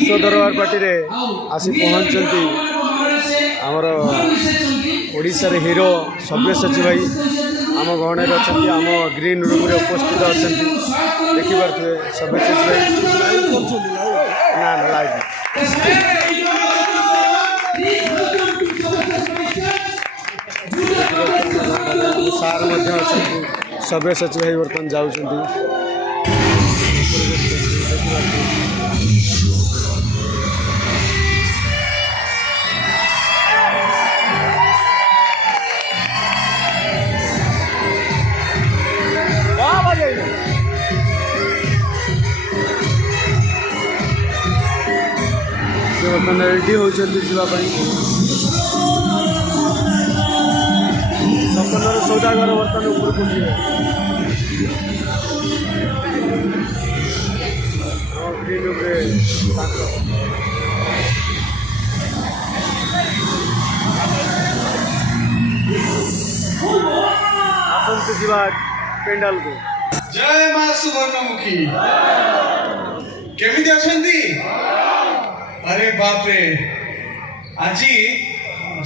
विश्व दरबार पार्टी रे आसी पहुँचती आमर ओडिशार हीरो सब्यसाची भाई आम गहणे अच्छा आम ग्रीन रूम रे उपस्थित अच्छा देखिपे सब्यसाची भाई ना लाइव सार सब्यसाची भाई बर्तमान जाऊँ बर्तमान रेडी होती जावाई सपनर सौदागर बर्तमान ऊपर पहुँचे आसंतु जीवा पेंडाल को जय मां सुवर्णमुखी केमिति अछंती अरे बाप रे आज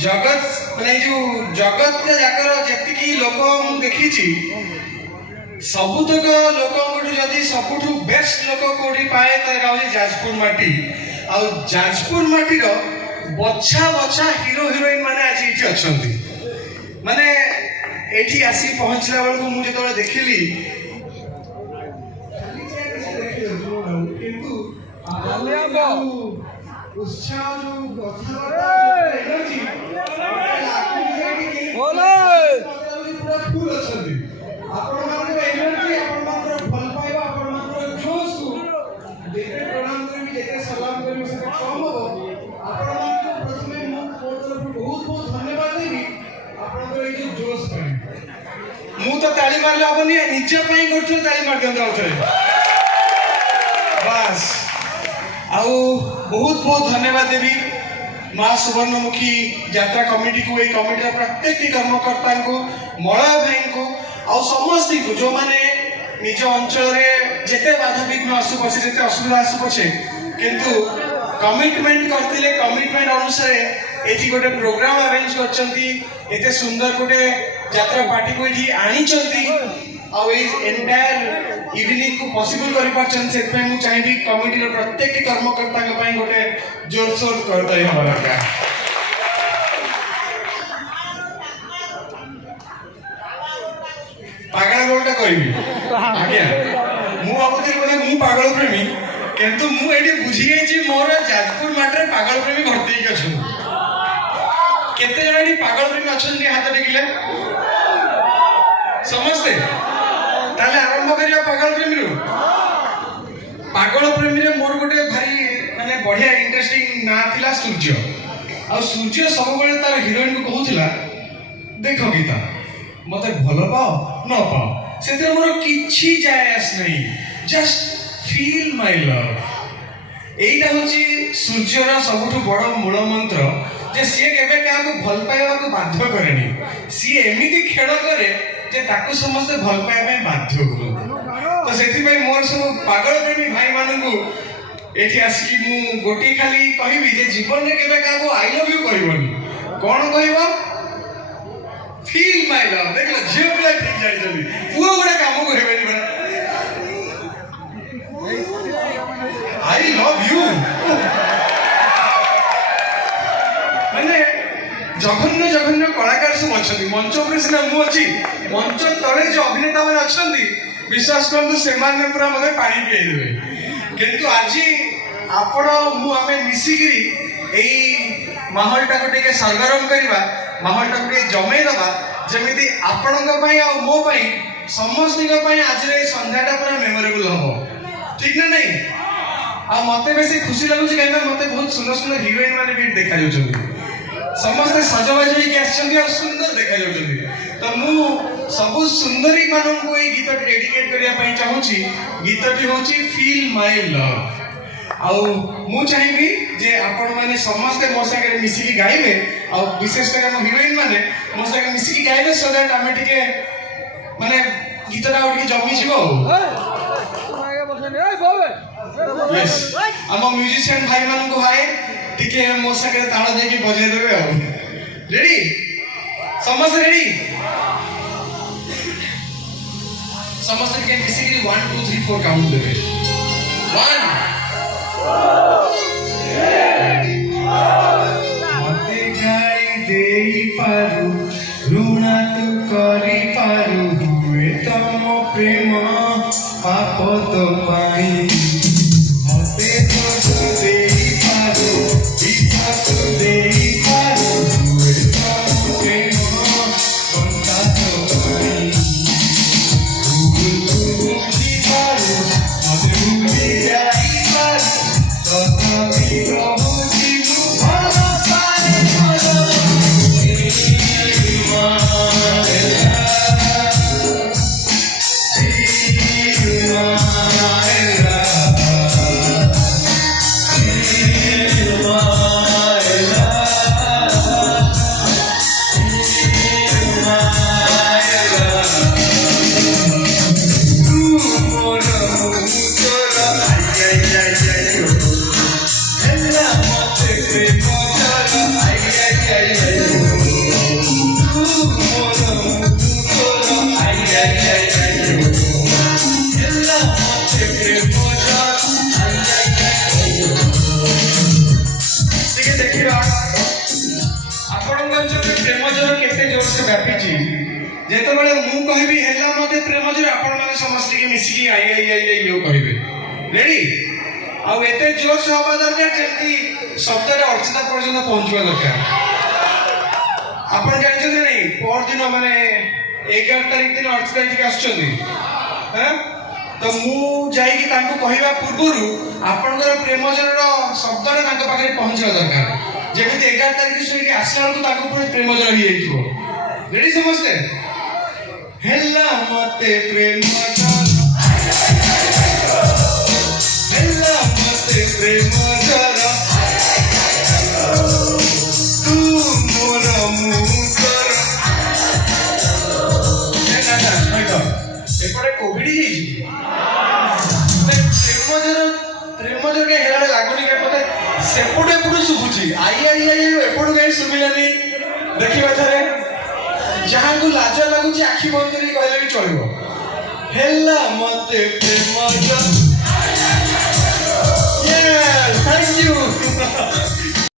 जगत माने जो जगत जाकर जेतिकी लोक मु देखी सबुतक लोक जदि सबुठु बेस्ट लोक कोठी पाए तार जाजपुर माटी आ जाजपुर माटी रो बच्छा बच्छा हीरो हीरोइन माने आज इठी अछंती माने एठी आसी पहुंचला बेलको मु जेतो देखिली किंतु उत्साह जो कथाबार्ता एनर्जी बोले पूरा फुल अछंती आपण माने एनर्जी आपण माने भल पाइबा आपण माने जोश को जेते प्रणाम करी जेते सलाम करी से कम हो आपण माने प्रथमे मु तरफ बहुत बहुत धन्यवाद देबी आपण को ए जो जोश पाई मु तो ताली मारले हबनी निजे पई करछु ताली मार देंदा उठे बस आउ बहुत बहुत धन्यवाद देवी माँ सुवर्णमुखी यात्रा कमिटी को ये कमिटी प्रत्येक कर्मकर्ता को मलय भाई को आ समस्त को जो माने निज अंचल रे जेते बाधा विघ्न आसु पछे जेते असुविधा आसु पछे किंतु कमिटमेंट करथिले कमिटमेंट अनुसार एठी गोटे प्रोग्राम अरेंज करचंती एते सुंदर गोटे यात्रा पार्टी को एठी आनी चंती आ एंटायर इवनिंग को पॉसिबल करि पाछन से पे मु चाहिबी कमिटी रो प्रत्येक कर्मकर्ता के पई गोटे जोर शोर करतै हमरा का पागल गोलटा कहिबी आज्ञा मु बाबूजी बोले मु पागल प्रेमी किंतु मु एडी बुझी गई छी मोर जाजपुर माटरे पागल प्रेमी घरते के अछन केते जण एडी पागल प्रेमी अछन जे हाथ टेकिले समझते ताले आरंभ करिया पागल प्रेमी रो पागल प्रेमी रे मोर गोटे भारी माने बढ़िया इंटरेस्टिंग ना थिला सूर्य आ सूर्य सब बेले तार हीरोइन को कहउथिला देखो गीता मते भलो पाओ न पाओ सेते मोर किछि जाय आस नहीं जस्ट फील माय लव एइटा होची सूर्य रा सबठु बड़ मूल मंत्र जे सी केबे का को भल पाइबा को बाध्य करेनी सी एमिति खेल करे जे ताकू समस्त भल पाइबा बाध्य करू तो सेति भाई मोर सब पागल प्रेमी भाई मानन को एठी आसी मु गोटी खाली कहिबी जे जीवन रे केबे का को आई लव यू कहबनी कोन कहबो फील माय लव देखला जे पिला ठीक जाई जल्दी पुओ गुडा काम को हेबेनी बा आई लव यू माने जघन्य जघन्य कलाकार सब अच्छी मंच पर सीना मु अच्छी मंच तले जो अभिनेता मैंने अच्छा विश्वास करते से पूरा मत पानी पिए देवे किंतु आज आपण मुझे मिसिकी माहौल टाक टे सरगरम करवा माहौल टाक जमे दबा जमी आपण मो समस्त आज संध्याटा पूरा मेमोरेबल हम ठीक ना नहीं आ मत बेस खुशी लगुच कहीं मत बहुत सुंदर सुंदर हिरोइन मैंने भी देखा जाऊँ समस्त सजबाज होकर सुंदर देखा जाऊँ तो मु सब सुंदरी मानन को ये गीत डेडिकेट करने चाहूँगी गीतटी हूँ फील माय लव आउ मु चाहिए जे आपण माने समस्त मो संगे मिसिकी गाइबे आ विशेष कर हम हीरोइन माने मो संगे मिसिकी गाइबे सो दैट आमे टिके माने गीतटा ओटी जमी जीवो आगे बसने ए बाबे यस आम म्यूजिशियन भाई मान को हाय टिके मो सागे ताल देके बजाय देबे आ रेडी समस्त रेडी समस्त के बेसिकली 1 2 3 4 काउंट देबे 1 मते गाड़ी देई पारू ऋणा तू करी पारू हुए तम प्रेम पाप तो पाई मते दोष देई पारू विश्वास देई पारू हुए तम प्रेम पंता तो पाई भूली पारू मते भूली जाई पारू तथापि प्रभु जीव भला पारे भला ଯେତେବେଳେ ମୁଁ କହିବି ହେଲା ମତେ ପ୍ରେମ ଜୋର ଆପଣ ମାନେ ସମସ୍ତେ ଟିକେ ମିଶିକି ଆଇ ଆଇ ଆଇ ଆଇ ୟୋ କହିବେ ରେଡି ଆଉ ଏତେ ଜୋରସେ ହବା ଦରକାର ଯେମିତି ଶବ୍ଦରେ ଅର୍ଚ୍ଚିତା ପର୍ଯ୍ୟନ୍ତ ପହଞ୍ଚିବା ଦରକାର ଆପଣ ଜାଣିଛନ୍ତି ନାଇଁ ପରଦିନ ମାନେ 11 ତାରିଖ ଦିନ ଅର୍ଚ୍ଚିତା ଏଠିକି ଆସୁଛନ୍ତି ତ ମୁଁ ଯାଇକି ତାଙ୍କୁ କହିବା ପୂର୍ବରୁ ଆପଣଙ୍କର ପ୍ରେମ ଜୋରର ଶବ୍ଦରେ ତାଙ୍କ ପାଖରେ ପହଞ୍ଚିବା ଦରକାର ଯେମିତି 11 ତାରିଖ ଶୋଇକି ଆସିଲା ବେଳକୁ ତାଙ୍କୁ ପୁଣି ପ୍ରେମ ଜୋର ହେଇଯାଇଥିବ रेडी समझते हेला मते प्रेम जल हेला मते प्रेम जल तू मोर मुकर ना देखो एपटे कोविड ही प्रेम जल के हेला लागुनी के पते सेपटे पुरो सुबुची आई आई आई एपटो काई सुबिलानी देखिबा थारे जहाँ को लाज लगुच आखि बंद कर कहले भी चलो हेला मते प्रेम जल